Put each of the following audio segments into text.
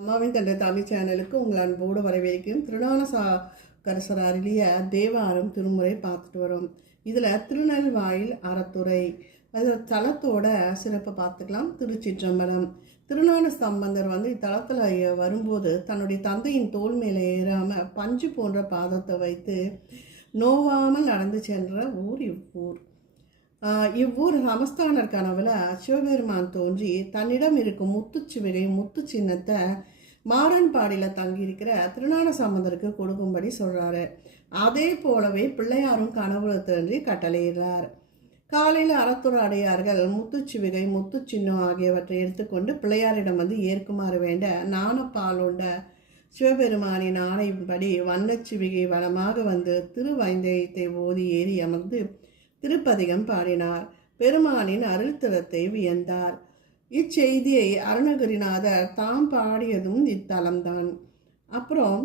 அம்மாவின் தந்தை தமிழ் சேனலுக்கு உங்கள் அன்போடு வரவேற்கும் திருநான சா கரசர் அருளிய தேவாரம் திருமுறை பார்த்துட்டு வரோம். இதில் திருநெல்வாயில் அறத்துறை அது தலத்தோட சிறப்பை பார்த்துக்கலாம். திருச்சிற்றம்பலம். திருநான சம்பந்தர் வந்து இத்தலத்தில் வரும்போது தன்னுடைய தந்தையின் தோல் மேலே ஏறாமல் பஞ்சு போன்ற பாதத்தை வைத்து நோவாமல் நடந்து சென்ற ஊர் இவ்வூர். இவ்வூர் சமஸ்தானர் கனவில் சிவபெருமான் தோன்றி தன்னிடம் இருக்கும் முத்துச்சிவிகை முத்து சின்னத்தை மாறன்பாடியில் தங்கியிருக்கிற திருநான சம்பந்தருக்கு கொடுக்கும்படி சொல்கிறாரு அதே போலவே பிள்ளையாரும் கனவுல தோன்றி கட்டளையிடுறார். காலையில் அறத்துறை அடையார்கள் முத்துச்சிவிகை முத்துச்சின்னம் ஆகியவற்றை எடுத்துக்கொண்டு பிள்ளையாரிடம் வந்து ஏற்குமாறு வேண்ட நாணப்பாலுண்ட சிவபெருமானின் ஆணையின்படி வண்ணச்சிவிகை வளமாக வந்து திருவைந்தயத்தை ஓதி ஏறி அமர்ந்து திருப்பதிகம் பாடினார். பெருமானின் அருள் திறத்தை வியந்தார். இச்செய்தியை அருணகிரிநாதர் தாம் பாடியதும் இத்தலம்தான். அப்புறம்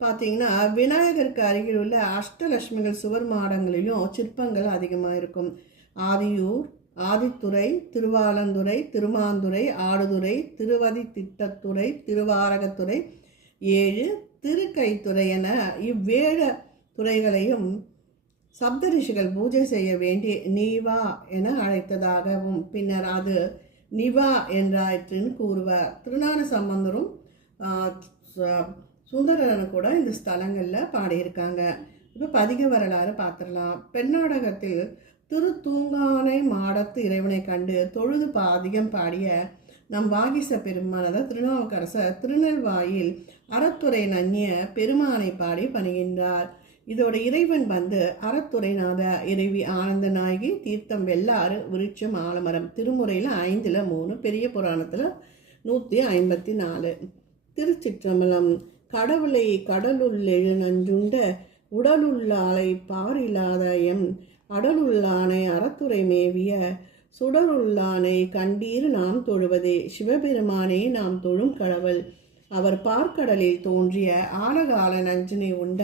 பார்த்தீங்கன்னா விநாயகருக்கு அருகில் உள்ள அஷ்டலட்சுமிகள் சுவர் மாடங்களிலும் சிற்பங்கள் அதிகமாக இருக்கும். ஆதியூர் ஆதித்துறை திருவாலந்துறை திருமாந்துறை ஆடுதுறை திருவதி திட்டத்துறை திருவாரகத்துறை ஏழு திருக்கைத்துறை என இவ்வேழ துறைகளையும் சப்தரிஷிகள் பூஜை செய்ய வேண்டி நீவா என அழைத்ததாகவும் பின்னர் அது நிவா என்றாயிற்றுன்னு கூறுவார். திருநான சம்பந்தரும் ஆஹ், கூட இந்த ஸ்தலங்களில் பாடியிருக்காங்க. இப்போ பதிக வரலாறு பார்த்துடலாம் பெண்ணாடகத்தில் திரு தூங்கானை மாடத்து இறைவனை கண்டு தொழுது பாதிகம் பாடிய நம் வாகிச பெருமான் திருநாவுக்கரசர் திருநெல்வாயில் அறத்துறை நன்னிய பெருமானை பாடி பணிகின்றார். இதோட இறைவன் வந்து அறத்துறைநாத இறைவி ஆனந்த நாயகி தீர்த்தம் வெள்ளாறு விருட்சம் ஆலமரம் திருமுறையில் ஐந்தில் மூணு பெரிய புராணத்தில் நூற்றி ஐம்பத்தி நாலு. திருச்சிற்றம்பலம் கடவுளை கடலுள்ளெழு நஞ்சுண்ட உடலுள்ளாலை பாரில்லாத எம் அடலுள்ளானை அறத்துறை மேவிய சுடருள்ளானை கண்டீர் நாம் தொழுவதே சிவபெருமானே நாம் தொழும் கடவுள். அவர் பார்க்கடலில் தோன்றிய ஆலகால நஞ்சினை உண்ட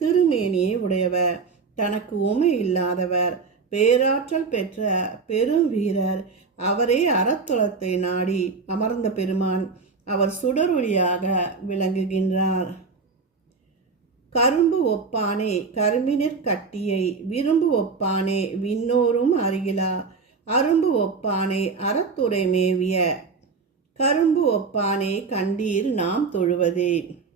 திருமேனியை உடையவர். தனக்கு உமை இல்லாதவர். பேராற்றல் பெற்ற பெரும் வீரர். அவரே அறத்துளத்தை நாடி அமர்ந்த பெருமான். அவர் சுடரொளியாக விளங்குகின்றார். கரும்பு ஒப்பானே கரும்பினிற் கட்டியை விரும்பு ஒப்பானே விண்ணோரும் அருகிலா. அரும்பு ஒப்பானே அறத்துறை மேவிய. கரும்பு ஒப்பானே கண்டீர் நாம் தொழுவதே.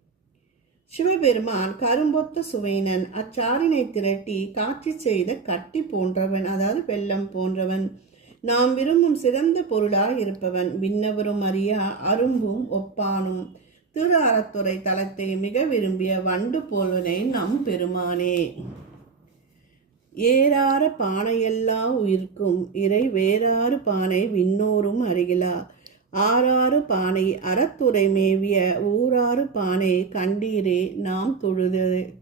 சிவபெருமான் கரும்பொத்த சுவையினன் அச்சாரினை திரட்டி காட்சி செய்த கட்டி போன்றவன் அதாவது வெள்ளம் போன்றவன். நாம் விரும்பும் சிறந்த பொருளாக இருப்பவன் விண்ணவரும் அறியா அரும்பும் ஒப்பானும். திரு அறத்துறை தலத்தை மிக விரும்பிய வண்டு போல்வனை நம் பெருமானே. ஏறார பானையெல்லாம் உயிர்க்கும் இறை வேறாறு பானை விண்ணோரும் அருகிலா. ஆறாறு பானை அறத்துறை மேவிய ஊராறு பானை கண்டீரே நாம் தொழுது.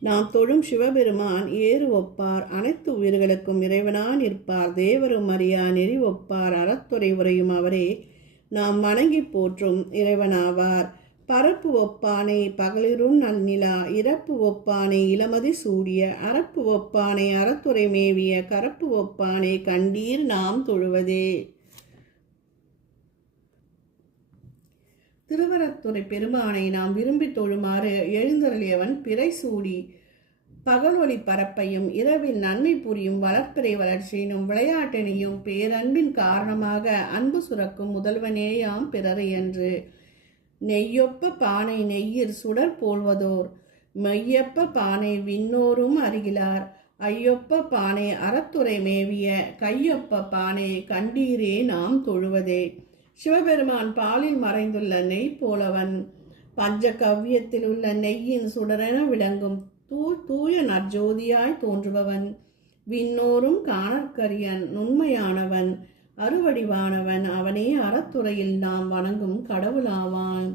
நாம் தொழும் சிவபெருமான் ஏறு ஒப்பார் அனைத்து உயிர்களுக்கும் இறைவனான் இருப்பார் தேவரும் அறியா நெறி ஒப்பார் அறத்துறை உரையும் அவரே நாம் வணங்கி போற்றும் இறைவனாவார். பரப்பு ஒப்பானை பகலிரும் நன்னிலா இறப்பு ஒப்பானை இளமதி சூடிய அறப்பு ஒப்பானை அறத்துறை மேவிய கரப்பு ஒப்பானை கண்டீர் நாம் தொழுவதே. திருவரத்துறை பெருமானை நாம் விரும்பி தொழுமாறு எழுந்தருளியவன் பிறை சூடி பகலொளி பரப்பையும் இரவில் நன்மை புரியும் வளர்ப்பிறை வளர்ச்சியினும் விளையாட்டினையும் பேரன்பின் காரணமாக அன்பு சுரக்கும் முதல்வனேயாம் பிறரை என்று. நெய்யொப்ப பானை நெய்யிர் சுடர் போல்வதோர் மெய்யப்ப பானை விண்ணோரும் அருகிலார். ஐயொப்ப பானை அறத்துறை மேவிய கையொப்ப பானை கண்டீரே நாம் தொழுவதே. சிவபெருமான் பாலில் மறைந்துள்ள நெய் போலவன் பஞ்ச கவ்யத்தில் உள்ள நெய்யின் சுடரென விளங்கும் தூ தூய நற்ஜோதியாய் தோன்றுபவன். விண்ணோரும் காணற்கரியன் நுண்மையானவன் அறுவடிவானவன் அவனே அறத்துறையில் நாம் வணங்கும் கடவுளாவான்.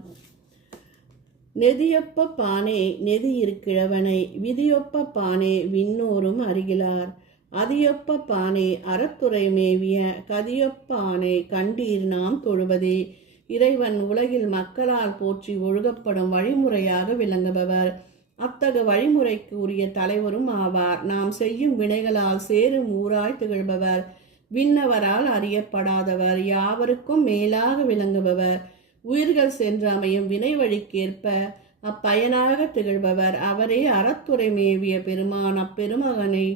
நெதியொப்ப பானே நெதி இருக்கிழவனை விதியொப்ப பானே விண்ணோரும் அருகிலார். அதியொப்ப பானை அறத்துறை மேவிய கதியொப்பானை கண்டீர் நாம் தொழுவதே. இறைவன் உலகில் மக்களால் போற்றி ஒழுகப்படும் வழிமுறையாக விளங்குபவர். அத்தகு வழிமுறைக்கு உரிய தலைவரும் ஆவார். நாம் செய்யும் வினைகளால் சேரும் ஊராய் திகழ்பவர். விண்ணவரால் அறியப்படாதவர். யாவருக்கும் மேலாக விளங்குபவர். உயிர்கள் சென்று அமையும் வினை வழிக்கேற்ப அப்பயனாக திகழ்பவர். அவரே அறத்துறை மேவிய பெருமான். அப்பெருமகனை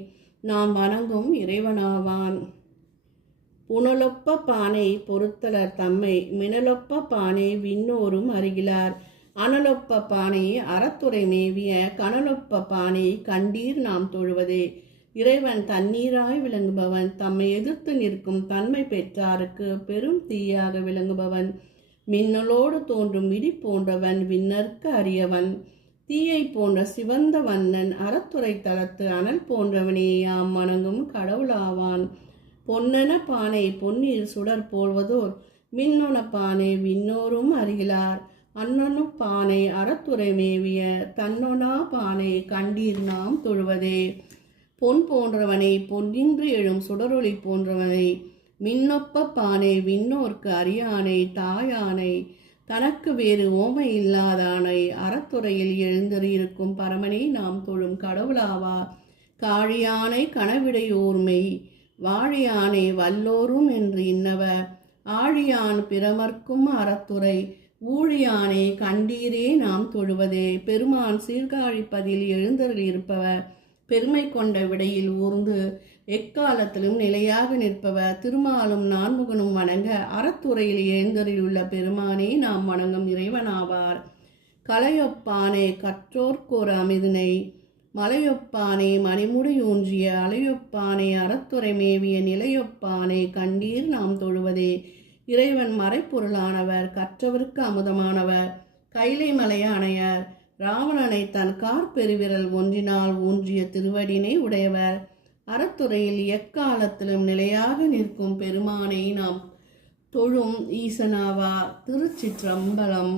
நாம் வணங்கும் இறைவனாவான். புனலொப்ப பானை பொறுத்தலர் தம்மை மினலொப்ப பானை விண்ணோரும் அருகிலார் அனலொப்ப பானை அறத்துறை மேவிய கனலொப்ப பானை கண்டீர் நாம் தொழுவதே. இறைவன் தண்ணீராய் விளங்குபவன் தம்மை எதிர்த்து நிற்கும் தன்மை பெற்றாருக்கு பெரும் தீயாக விளங்குபவன். மின்னலோடு தோன்றும் இடி போன்றவன் விண்ணற்க அறியவன். தீயை போன்ற சிவந்த வண்ணன் அறத்துறை தளத்து அனல் போன்றவனே யாம் வணங்கும் கடவுளாவான். பொன்னென பானை பொன்னீர் சுடர் போல்வதோர் மின்னொன பானை விண்ணோரும் அருகிலார். அன்னொனு பானை அறத்துறை மேவிய தன்னொனா பானை கண்டீர் நாம் தொழுவதே. பொன் போன்றவனை பொன்னின்று எழும் சுடரொளி போன்றவனை. மின்னொப்ப பானை விண்ணோர்க்கு அரியானை தாயானை. தனக்கு வேறு ஓமை இல்லாதானை அறத்துறையில் எழுந்தறியிருக்கும் பரமனை நாம் தொழும் கடவுளாவா? காழியானை கனவிடையோர்மை வாழியானை வல்லோரும் என்று இன்னவ. ஆழியான் பிரமர்க்கும் அறத்துறை ஊழியானை கண்டீரே நாம் தொழுவதே. பெருமான் சீர்காழிப்பதில் எழுந்தருளியிருப்பவர் பெருமை கொண்ட விடையில் ஊர்ந்து எக்காலத்திலும் நிலையாக நிற்பவர் திருமாலும் நான்முகனும் வணங்க அறத்துறையில் எழுந்தருளியுள்ள பெருமானே நாம் வணங்கும் இறைவனாவார். கலையொப்பானே கற்றோர்க்கோர் அமிதனை மலையொப்பானே மணிமுடியூன்றிய அலையொப்பானே அறத்துறை மேவிய நிலையொப்பானே கண்டீர் நாம் தொழுவதே. இறைவன் மறைப்பொருளானவர் கற்றவருக்கு அமுதமானவர் கைலை மலையானையர் ராவணனை தன் கார் பெருவிரல் ஒன்றினால் ஊன்றிய திருவடினை உடையவர். அறத்துறையில் எக்காலத்திலும் நிலையாக நிற்கும் பெருமானை நாம் தொழும் ஈசனாவா திருச்சிற்றம்பலம்.